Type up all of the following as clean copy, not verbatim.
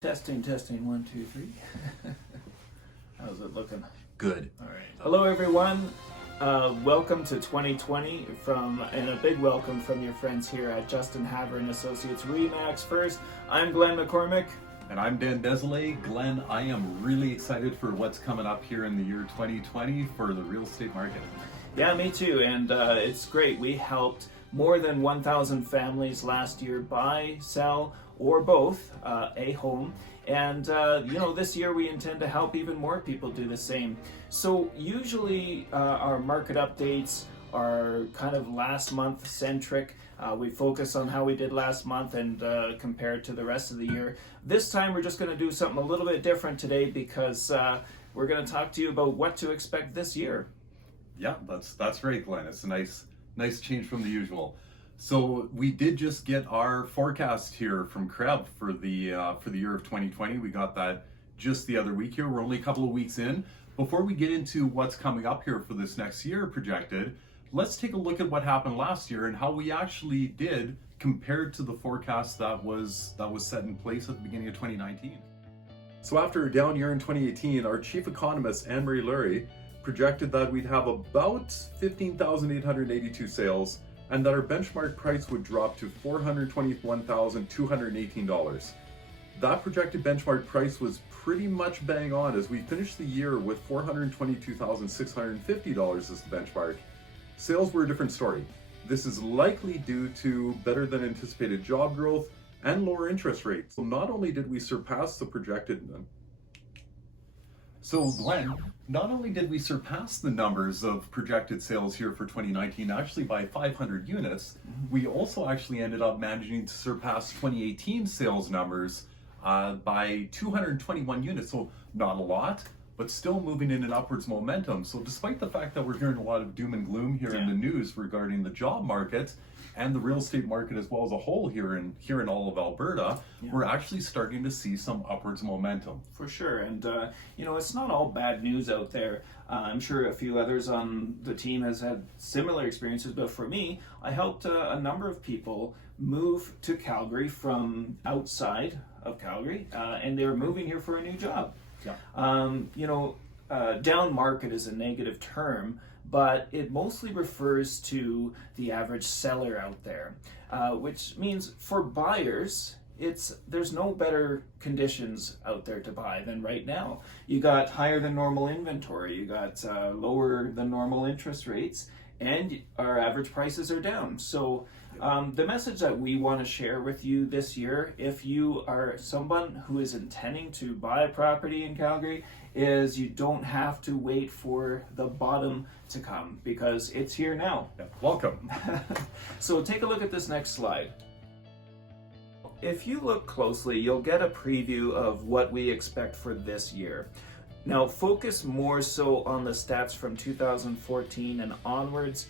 Testing, testing, 1, 2, 3. How's it looking? Good. All right. Hello, everyone. Welcome to 2020 and a big welcome from your friends here at Justin Haver and Associates Remax First. I'm Glen McCormick. And I'm Dan Desolé. Glenn, I am really excited for what's coming up here in the year 2020 for the real estate market. Yeah, me too. And it's great. We helped more than 1,000 families last year buy, sell, or both a home. And this year we intend to help even more people do the same. So usually our market updates are kind of last month centric. We focus on how we did last month and compare it to the rest of the year. This time we're just going to do something a little bit different today because we're going to talk to you about what to expect this year. Yeah, that's right, Glenn. It's a nice change from the usual. So we did just get our forecast here from CREB for the year of 2020. We got that just the other week here. We're only a couple of weeks in. Before we get into what's coming up here for this next year projected, let's take a look at what happened last year and how we actually did compared to the forecast that was set in place at the beginning of 2019. So after a down year in 2018, our chief economist, Anne-Marie Lurie, projected that we'd have about 15,882 sales and that our benchmark price would drop to $421,218. That projected benchmark price was pretty much bang on as we finished the year with $422,650 as the benchmark. Sales were a different story. This is likely due to better than anticipated job growth and lower interest rates. So not only did we surpass the projected So Glenn, not only did we surpass the numbers of projected sales here for 2019 actually by 500 units, we also actually ended up managing to surpass 2018 sales numbers by 221 units. So not a lot, but still moving in an upwards momentum. So despite the fact that we're hearing a lot of doom and gloom here in the news regarding the job market and the real estate market as well as a whole here in all of Alberta, we're actually starting to see some upwards momentum. For sure. And, it's not all bad news out there. I'm sure a few others on the team has had similar experiences, but for me, I helped a number of people move to Calgary from outside of Calgary, and they were moving here for a new job. Down market is a negative term, but it mostly refers to the average seller out there, which means for buyers, there's no better conditions out there to buy than right now. You got higher than normal inventory, you got lower than normal interest rates, and our average prices are down. So the message that we want to share with you this year, if you are someone who is intending to buy a property in Calgary, is you don't have to wait for the bottom to come because it's here now. Yeah, welcome. So take a look at this next slide. If you look closely, you'll get a preview of what we expect for this year. Now focus more so on the stats from 2014 and onwards.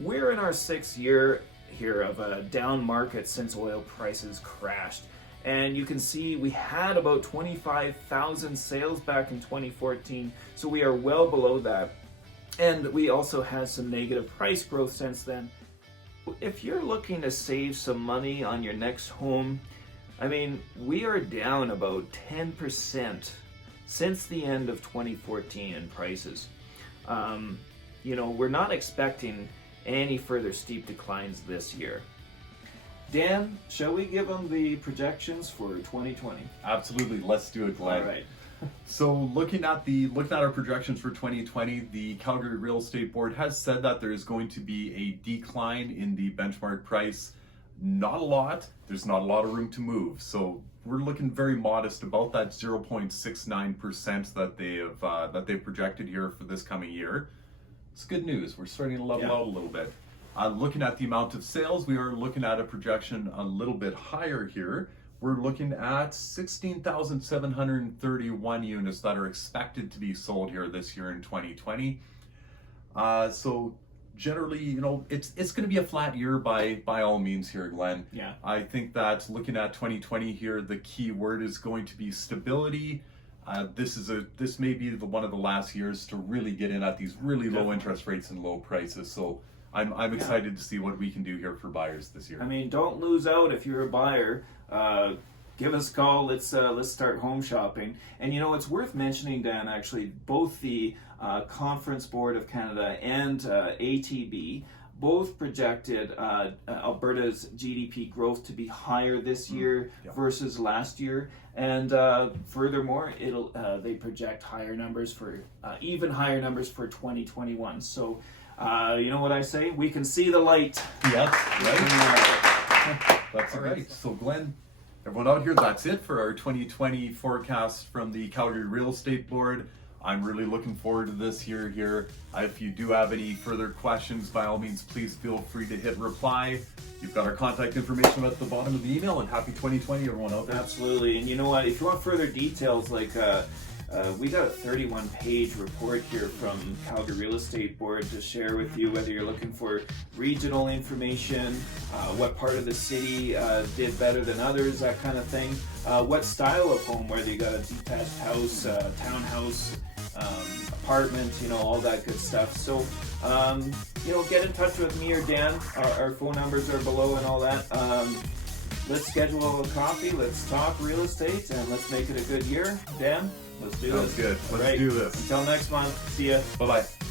We're in our 6th year here of a down market since oil prices crashed. And you can see we had about 25,000 sales back in 2014, so we are well below that. And we also had some negative price growth since then. If you're looking to save some money on your next home, we are down about 10% since the end of 2014 in prices. We're not expecting any further steep declines this year. Dan, shall we give them the projections for 2020? Absolutely, let's do it, Glenn. All right. So looking at our projections for 2020, the Calgary Real Estate Board has said that there is going to be a decline in the benchmark price. Not a lot. There's not a lot of room to move. So we're looking very modest, about that 0.69% that they've projected here for this coming year. It's good news. We're starting to level out a little bit. Looking at the amount of sales, we are looking at a projection a little bit higher here. We're looking at 16,731 units that are expected to be sold here this year in 2020. So generally, it's going to be a flat year by all means here, Glenn. Yeah. I think that looking at 2020 here, the key word is going to be stability. This may be one of the last years to really get in at these really low interest rates and low prices. So I'm excited to see what we can do here for buyers this year. Don't lose out if you're a buyer. give us a call. Let's start home shopping. And you know, it's worth mentioning, Dan, actually, both the Conference Board of Canada and ATB both projected Alberta's GDP growth to be higher this year versus last year, and furthermore, they project higher numbers for even higher numbers for 2021. So, you know what I say? We can see the light. Yep, right. That's right. So, Glen, everyone out here, that's it for our 2020 forecast from the Calgary Real Estate Board. I'm really looking forward to this year here. If you do have any further questions, by all means, please feel free to hit reply. You've got our contact information at the bottom of the email, and happy 2020, everyone out there. Absolutely. And you know what? If you want further details, like we got a 31-page report here from Calgary Real Estate Board to share with you, whether you're looking for regional information, what part of the city did better than others, that kind of thing, what style of home, whether you got a detached house, townhouse, apartment, you know, all that good stuff. So, you know, get in touch with me or Dan. Our phone numbers are below and all that. Let's schedule a coffee. Let's talk real estate, and let's make it a good year. Dan, let's do this. Sounds good. Let's do this. Until next month. See ya. Bye-bye.